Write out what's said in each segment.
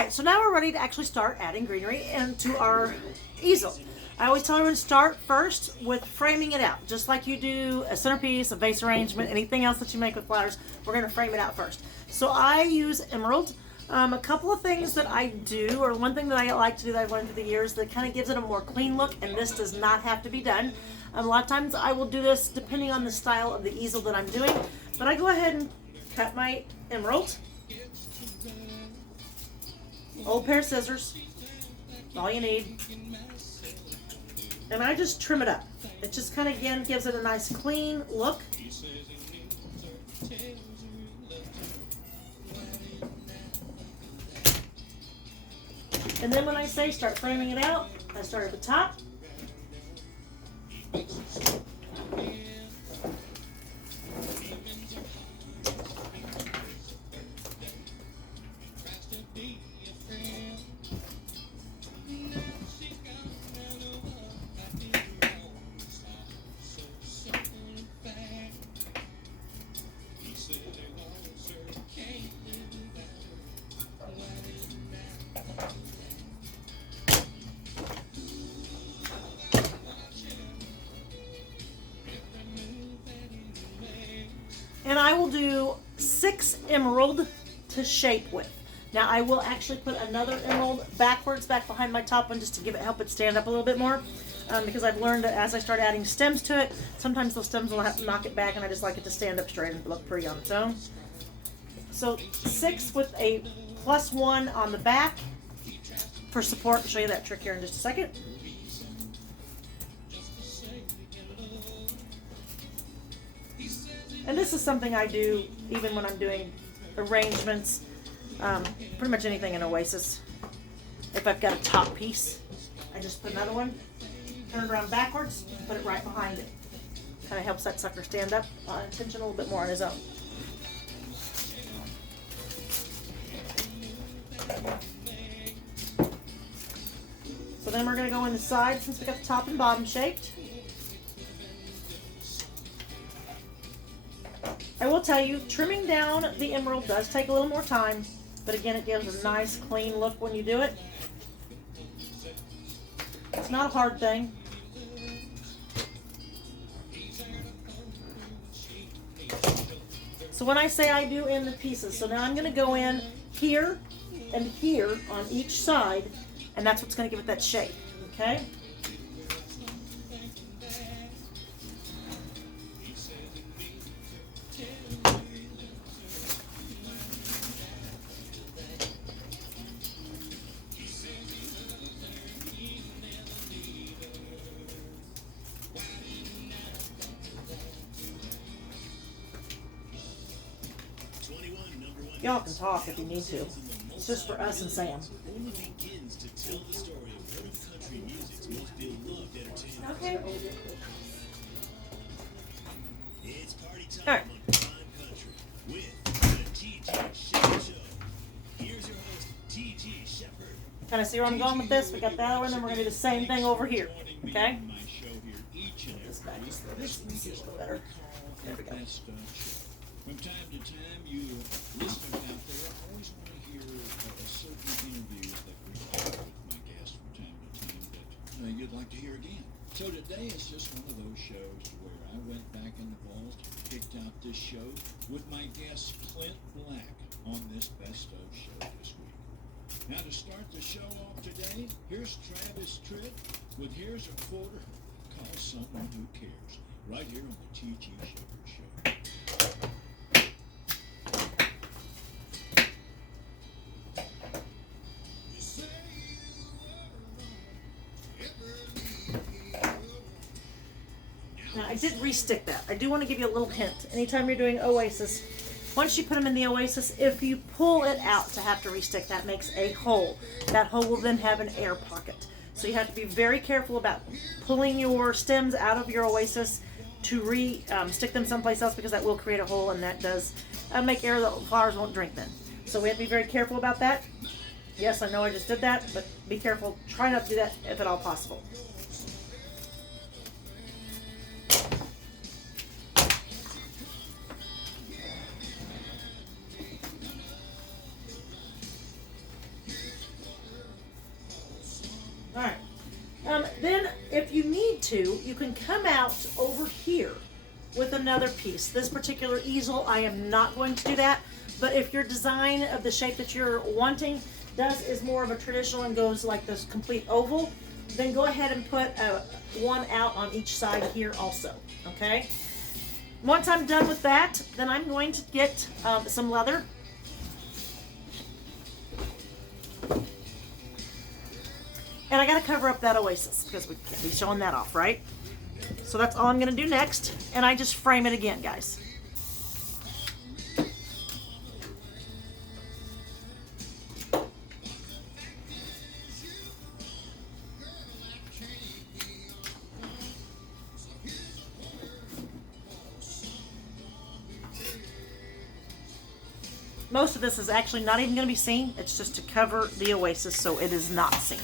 right, so now we're ready to actually start adding greenery into our easel. I always tell everyone to start first with framing it out. Just like you do a centerpiece, a vase arrangement, anything else that you make with flowers, we're going to frame it out first. So I use emerald. A couple of things that I do, or one thing that I like to do that I've learned through the years that kind of gives it a more clean look, and this does not have to be done. A lot of times I will do this depending on the style of the easel that I'm doing, but I go ahead and cut my emerald. Old pair of scissors, all you need. And I just trim it up. It just kind of, again, gives it a nice clean look. And then when I say start framing it out, I start at the top. And I will do 6 emerald to shape with. Now I will actually put another emerald backwards back behind my top one just to help it stand up a little bit more, because I've learned that as I start adding stems to it, sometimes those stems will have to knock it back, and I just like it to stand up straight and look pretty on its own. So 6 with a +1 on the back for support. I'll show you that trick here in just a second. And this is something I do even when I'm doing arrangements, pretty much anything in Oasis. If I've got a top piece, I just put another one, turn it around backwards, and put it right behind it. Kind of helps that sucker stand up on tension a little bit more on his own. So then we're going to go in the side since we got the top and bottom shaped. I will tell you, trimming down the emerald does take a little more time, but again, it gives a nice clean look when you do it. It's not a hard thing. So when I say I do in the pieces, so now I'm going to go in here and here on each side, and that's what's going to give it that shape, okay? Y'all can talk if you need to. It's just for us and Sam. Okay. All right. Kind of see where I'm going with this? We got that over, and then we're going to do the same thing over here. Okay? This back just a little better. There we go. From time to time, you listeners out there always want to hear certain interviews that we have with my guests from time to time that you'd like to hear again. So today is just one of those shows where I went back in the vault, picked out this show with my guest Clint Black on this Best of show this week. Now to start the show off today, here's Travis Tritt with Here's a Quarter, Call Someone Who Cares, right here on the T.G. Shepherd Show. Now, I did restick that. I do want to give you a little hint. Anytime you're doing Oasis, once you put them in the Oasis, if you pull it out to have to restick, that makes a hole. That hole will then have an air pocket. So you have to be very careful about pulling your stems out of your Oasis to stick them someplace else, because that will create a hole, and that does make air that flowers won't drink then. So we have to be very careful about that. Yes, I know I just did that, but be careful. Try not to do that if at all possible. If you need to, you can come out over here with another piece. This particular easel, I am not going to do that, but if your design of the shape that you're wanting is more of a traditional and goes like this complete oval, then go ahead and put one out on each side here also, okay? Once I'm done with that, then I'm going to get some leather. And I gotta cover up that oasis because we can't be showing that off, right? So that's all I'm gonna do next, and I just frame it again, guys. Most of this is actually not even going to be seen. It's just to cover the oasis so it is not seen.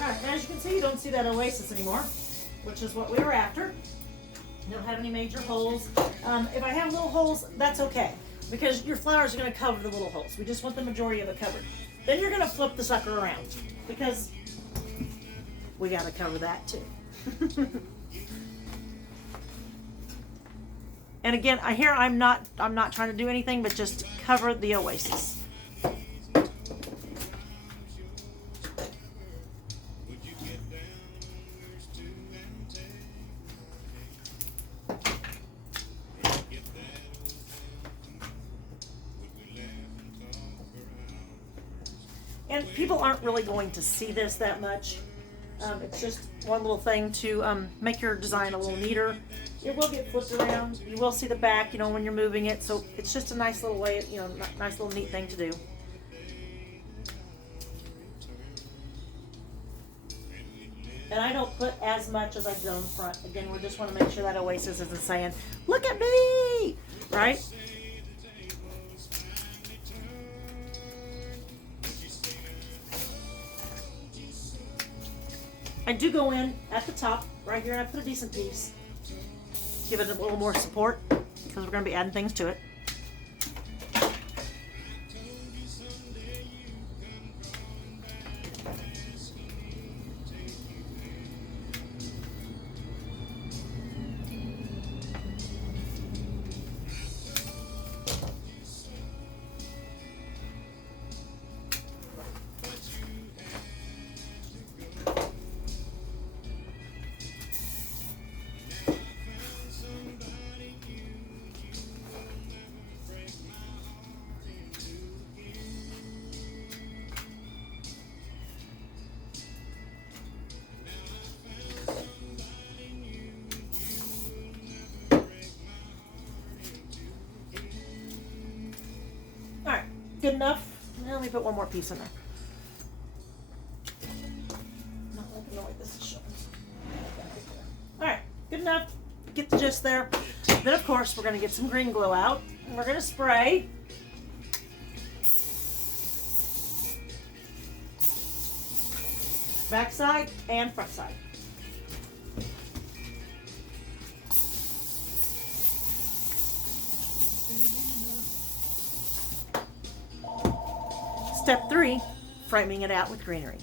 Alright, as you can see, you don't see that oasis anymore, which is what we were after. You don't have any major holes. If I have little holes, that's okay, because your flowers are going to cover the little holes. We just want the majority of it covered. Then you're going to flip the sucker around, because we got to cover that too. And again, I'm not trying to do anything but just cover the oasis. And people aren't really going to see this that much. It's just one little thing to make your design a little neater. It will get flipped around. You will see the back, when you're moving it. So it's just a nice little way, nice little neat thing to do. And I don't put as much as I did on the front. Again, we just want to make sure that oasis isn't saying, "Look at me," right? I do go in at the top right here and I put a decent piece. Give it a little more support because we're going to be adding things to it. Good enough. Now let me put one more piece in there. this is showing. Alright, good enough. Get the gist there. Then, of course, we're going to get some green glow out. And we're going to spray. Back side and front side. Step 3, framing it out with greenery.